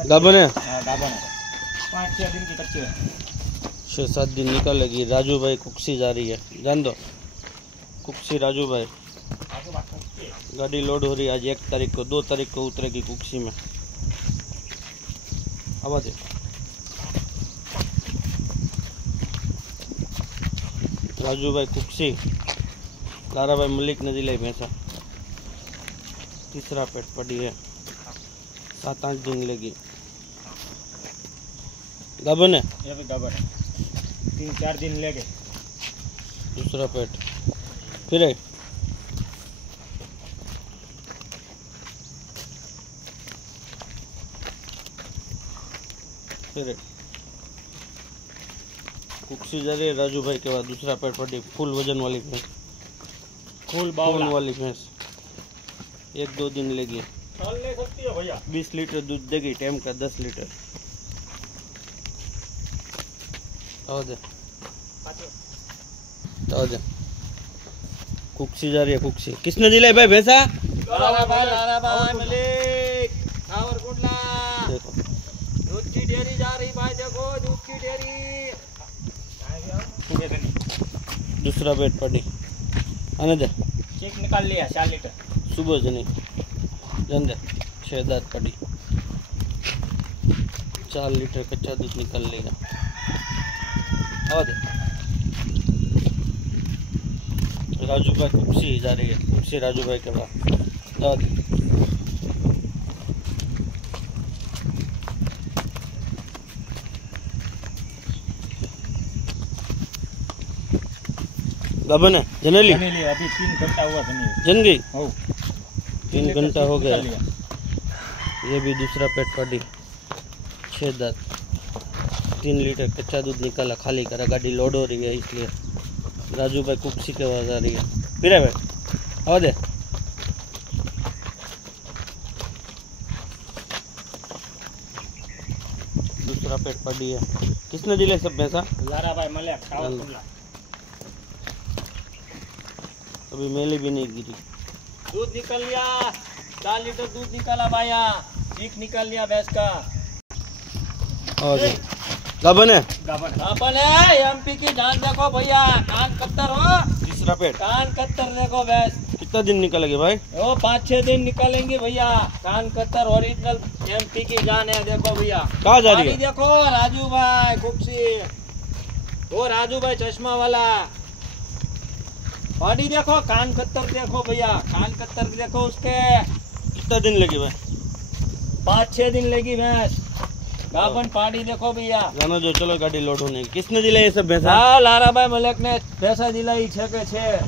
गाभन है? गाभन है, 5-6 दिन की कच्ची है। 6-7 दिन निकालेगी। राजू भाई कुक्सी जा रही है, जान दो। कुक्सी राजू भाई, गाड़ी लोड हो रही है आज 1 तारीख को। 2 तारीख को उतरेगी कुक्सी में। आवाज है राजू भाई कुक्सी। लारा भाई मलिक ने दिलाई भैंसा। तीसरा पेट पड़ी है, 7-8 दिन लेगी। गाभन है? ये भी गाभन है, 3-4 दिन लेगे। दूसरा पेट फिर है। फिर है। कुक्सी जा रही है राजू भाई के बाद। दूसरा पेट पड़ी, फुल वजन वाली भैंस, फुल वाली भैंस। 1-2 दिन लेगी। चल ले सकती है भैया। 20 लीटर दूध देगी, टाइम का 10 लीटर। आओ दे कुक्सी जा रही है। कुक्सी किसने दिलाई भाई भैंसा? लारा भाई मलिक सावरकुंडला। देखो दूध की डेयरी जा रही भाई, देखो दूध की डेयरी। दूसरा पेट पड़ी, आने दे। चेक निकाल लिया 4 लीटर। सुबह जनी जन दे। 6 दांत पड़ी, 4 लीटर कच्चा दूध निकल लेगा। आओ दे। राजू भाई कुक्सी जा रही है। कुक्सी राजू भाई के बाद। आओ दे। गाभन है? जनेली अभी 3 घंटा हुआ जन गई। हो 3 घंटा हो गया। ये भी दूसरा पेट पड़ी, 6 दांत, 3 लीटर कच्चा दूध निकाला, खाली करा। गाड़ी लोड हो रही है इसलिए राजू भाई कुक्सी के पास आ रही है। फिर है भाई, आओ दे। दूसरा पेट पड़ी है। किसने दिले सब भैंसा? लारा भाई मलिक सावरकुंडला। अभी मेले भी नहीं गिरी। दूध निकल लिया, 4 लीटर दूध निकाला भाया। चीक निकल लिया भैंस का। और गाभन है? गाभन है। एमपी की जान देखो भैया, कान कत्तर हो। तीसरा पेट, कान कत्तर देखो भैंस। कितना दिन निकलेगी भाई? वो 5-6 दिन निकलेंगे भैया। कान कत्तर ओरिजिनल एमपी की जान है, देखो भैया। कहाँ जा रही है? देखो राजू भाई कुक्सी, वो राजू भाई चश्मा वाला। बॉडी देखो, कान कत्तर देखो भैया, कान कत्तर देखो उसके। कितना दिन लगी भाई? 5-6 दिन लगी भैंस। गाभन पाड़ी देखो भैया। जाना जो, चलो गाड़ी लोड होने की। किसने दिलाई ये सब भैंसा? लारा भाई मलिक ने पैसा दिलाई 6 के 6।